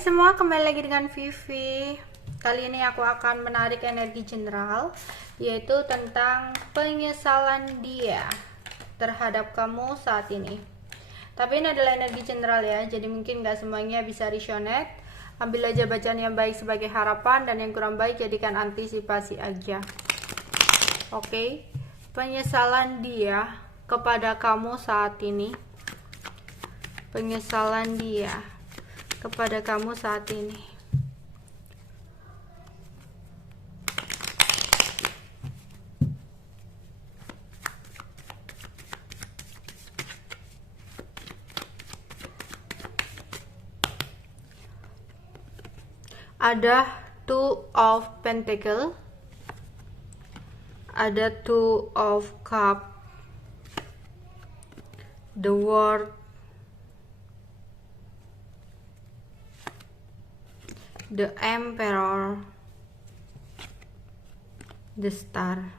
semua, kembali lagi dengan Vivi. Kali ini aku akan menarik energi general, yaitu tentang penyesalan dia terhadap kamu saat ini. Tapi ini adalah energi general ya, jadi mungkin gak semuanya bisa resonate. Ambil aja bacaan yang baik sebagai harapan, dan yang kurang baik jadikan antisipasi aja. Oke, penyesalan dia kepada kamu saat ini. Penyesalan dia kepada kamu saat ini. Ada Two of Pentacle, ada Two of Cup, the World, the Emperor, the Star.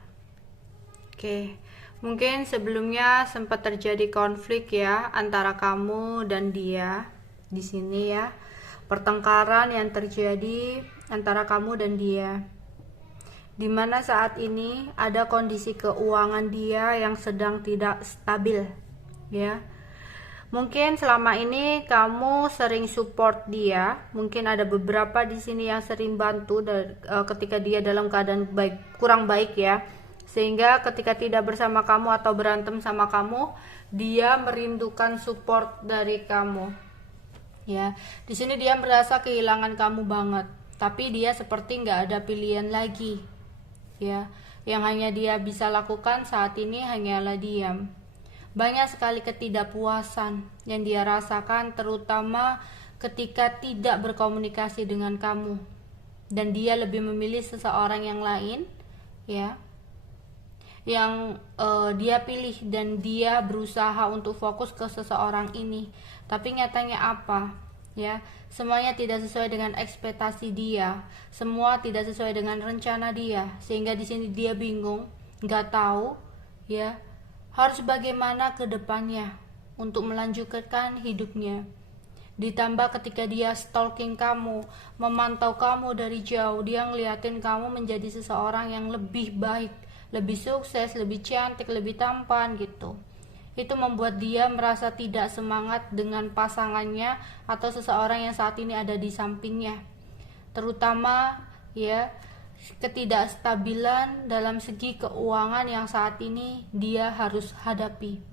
Oke, mungkin sebelumnya sempat terjadi konflik ya antara kamu dan dia di sini ya. Pertengkaran yang terjadi antara kamu dan dia, dimana saat ini ada kondisi keuangan dia yang sedang tidak stabil ya. Mungkin selama ini kamu sering support dia, mungkin ada beberapa di sini yang sering bantu ketika dia dalam keadaan kurang baik ya, sehingga ketika tidak bersama kamu atau berantem sama kamu, dia merindukan support dari kamu. Ya, di sini dia merasa kehilangan kamu banget, tapi dia seperti nggak ada pilihan lagi. Ya, yang hanya dia bisa lakukan saat ini hanyalah diam. Banyak sekali ketidakpuasan yang dia rasakan, terutama ketika tidak berkomunikasi dengan kamu, dan dia lebih memilih seseorang yang lain, ya, yang dia pilih, dan dia berusaha untuk fokus ke seseorang ini. Tapi nyatanya apa ya, semuanya tidak sesuai dengan ekspektasi dia, semua tidak sesuai dengan rencana dia, sehingga di sini dia bingung, nggak tahu ya harus bagaimana ke depannya untuk melanjutkan hidupnya. Ditambah ketika dia stalking kamu, memantau kamu dari jauh, dia ngeliatin kamu menjadi seseorang yang lebih baik, lebih sukses, lebih cantik, lebih tampan gitu. Itu membuat dia merasa tidak semangat dengan pasangannya atau seseorang yang saat ini ada di sampingnya. Terutama ya, ketidakstabilan dalam segi keuangan yang saat ini dia harus hadapi.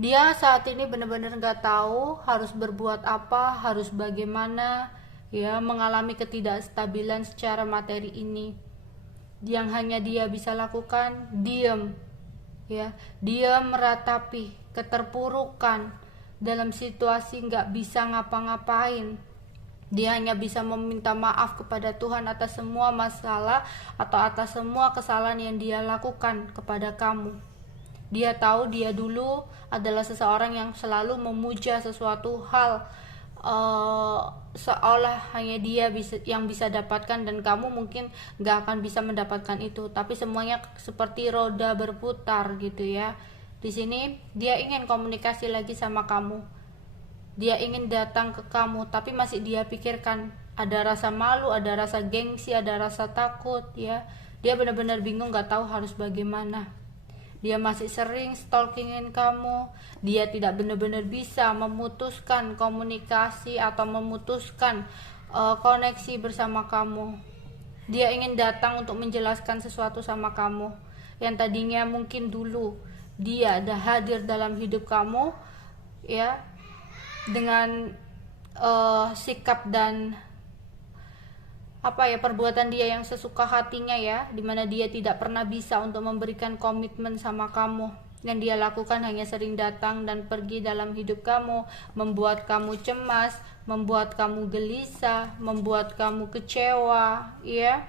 Dia saat ini benar-benar gak tahu harus berbuat apa, harus bagaimana ya, mengalami ketidakstabilan secara materi ini. Yang hanya dia bisa lakukan diam ya, dia meratapi keterpurukan dalam situasi nggak bisa ngapa-ngapain. Dia hanya bisa meminta maaf kepada Tuhan atas semua masalah atau atas semua kesalahan yang dia lakukan kepada kamu. Dia tahu dia dulu adalah seseorang yang selalu memuja sesuatu hal, seolah hanya dia yang bisa dapatkan, dan kamu mungkin gak akan bisa mendapatkan itu. Tapi semuanya seperti roda berputar gitu ya. Di sini dia ingin komunikasi lagi sama kamu, dia ingin datang ke kamu, tapi masih dia pikirkan, ada rasa malu, ada rasa gengsi, ada rasa takut ya. Dia benar-benar bingung, gak tahu harus bagaimana. Dia masih sering stalkingin kamu. Dia tidak benar-benar bisa memutuskan komunikasi atau memutuskan koneksi bersama kamu. Dia ingin datang untuk menjelaskan sesuatu sama kamu, yang tadinya mungkin dulu dia ada hadir dalam hidup kamu ya, dengan sikap dan perbuatan dia yang sesuka hatinya ya, dimana dia tidak pernah bisa untuk memberikan komitmen sama kamu. Yang dia lakukan hanya sering datang dan pergi dalam hidup kamu, membuat kamu cemas, membuat kamu gelisah, membuat kamu kecewa ya.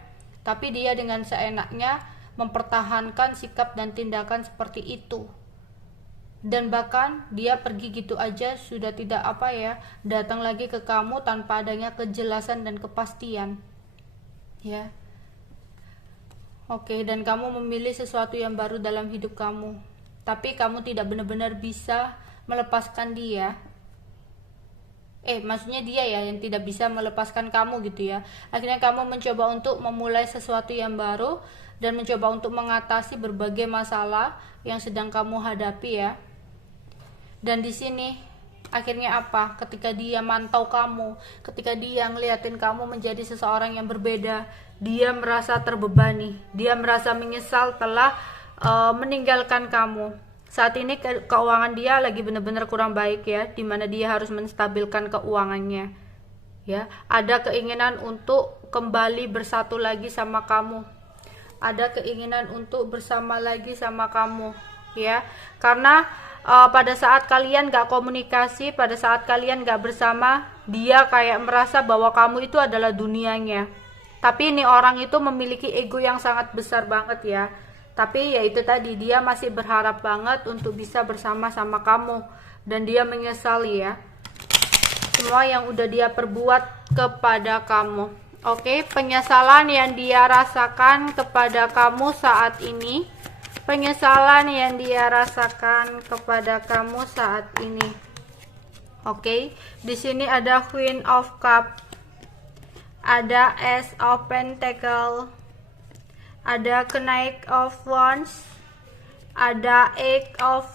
Tapi dia dengan seenaknya mempertahankan sikap dan tindakan seperti itu, dan bahkan dia pergi gitu aja, sudah tidak datang lagi ke kamu tanpa adanya kejelasan dan kepastian ya. Oke, dan kamu memilih sesuatu yang baru dalam hidup kamu, tapi kamu tidak benar-benar bisa melepaskan dia Maksudnya dia ya yang tidak bisa melepaskan kamu gitu ya. Akhirnya kamu mencoba untuk memulai sesuatu yang baru dan mencoba untuk mengatasi berbagai masalah yang sedang kamu hadapi ya. Dan di sini akhirnya apa? Ketika dia mantau kamu, ketika dia ngeliatin kamu menjadi seseorang yang berbeda, dia merasa terbebani, dia merasa menyesal telah meninggalkan kamu. Saat ini keuangan dia lagi benar-benar kurang baik ya, dimana dia harus menstabilkan keuangannya ya. Ada keinginan untuk kembali bersatu lagi sama kamu, ada keinginan untuk bersama lagi sama kamu ya, karena pada saat kalian gak komunikasi, pada saat kalian gak bersama, dia kayak merasa bahwa kamu itu adalah dunianya. Tapi ini orang itu memiliki ego yang sangat besar banget ya. Tapi ya itu tadi, dia masih berharap banget untuk bisa bersama sama kamu, dan dia menyesali ya semua yang udah dia perbuat kepada kamu. Oke, penyesalan yang dia rasakan kepada kamu saat ini, penyesalan yang dia rasakan kepada kamu saat ini. Oke, di sini ada Queen of Cup, ada Ace of Pentacle, ada Knight of Wands, ada Eight of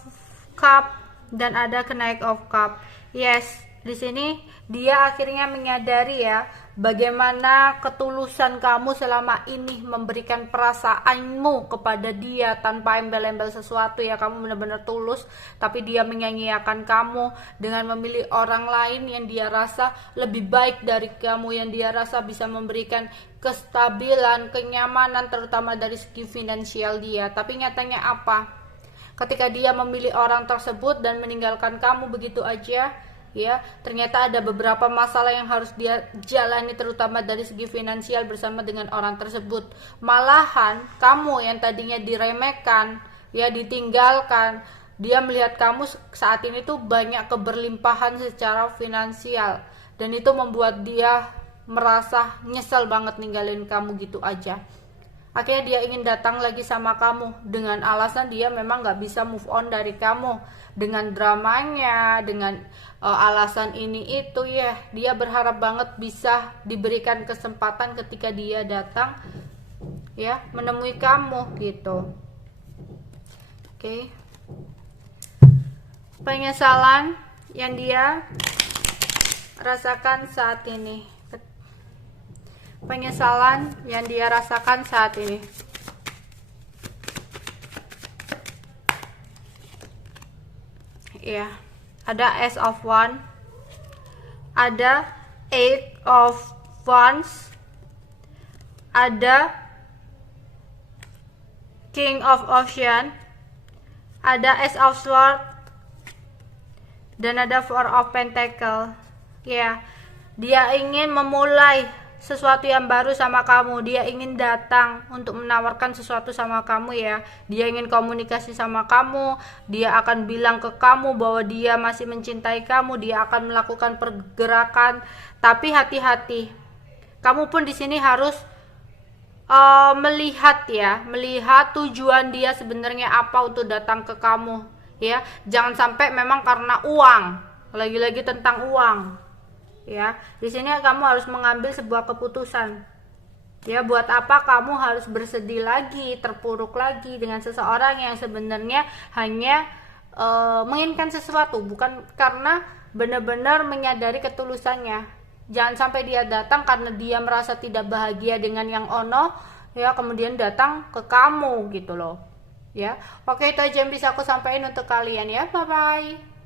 Cup, dan ada Knight of Cup. Yes, di sini dia akhirnya menyadari ya bagaimana ketulusan kamu selama ini memberikan perasaanmu kepada dia tanpa embel-embel sesuatu ya. Kamu benar-benar tulus, tapi dia menyanyiakan kamu dengan memilih orang lain yang dia rasa lebih baik dari kamu, yang dia rasa bisa memberikan kestabilan, kenyamanan, terutama dari segi finansial dia. Tapi nyatanya apa? Ketika dia memilih orang tersebut dan meninggalkan kamu begitu aja ya, ternyata ada beberapa masalah yang harus dia jalani, terutama dari segi finansial bersama dengan orang tersebut. Malahan kamu yang tadinya diremehkan ya, ditinggalkan, dia melihat kamu saat ini tuh banyak keberlimpahan secara finansial, dan itu membuat dia merasa nyesel banget ninggalin kamu gitu aja. Akhirnya dia ingin datang lagi sama kamu dengan alasan dia memang gak bisa move on dari kamu, dengan dramanya, dengan alasan ini itu ya. Dia berharap banget bisa diberikan kesempatan ketika dia datang ya menemui kamu gitu. Oke. Penyesalan yang dia rasakan saat ini, penyesalan yang dia rasakan saat ini. Ya, ada Ace of Wands, ada Eight of Wands, ada King of Ocean, ada Ace of Swords, dan ada Four of Pentacle. Ya, dia ingin memulai sesuatu yang baru sama kamu. Dia ingin datang untuk menawarkan sesuatu sama kamu ya. Dia ingin komunikasi sama kamu. Dia akan bilang ke kamu bahwa dia masih mencintai kamu. Dia akan melakukan pergerakan. Tapi hati-hati. Kamu pun di sini harus melihat ya, melihat tujuan dia sebenarnya apa untuk datang ke kamu ya. Jangan sampai memang karena uang. Lagi-lagi tentang uang. Ya, di sini kamu harus mengambil sebuah keputusan. Ya, buat apa kamu harus bersedih lagi, terpuruk lagi dengan seseorang yang sebenarnya hanya menginginkan sesuatu, bukan karena benar-benar menyadari ketulusannya. Jangan sampai dia datang karena dia merasa tidak bahagia dengan yang ono, ya, kemudian datang ke kamu gitu loh. Ya, oke, itu aja yang bisa aku sampaikan untuk kalian ya. Bye bye.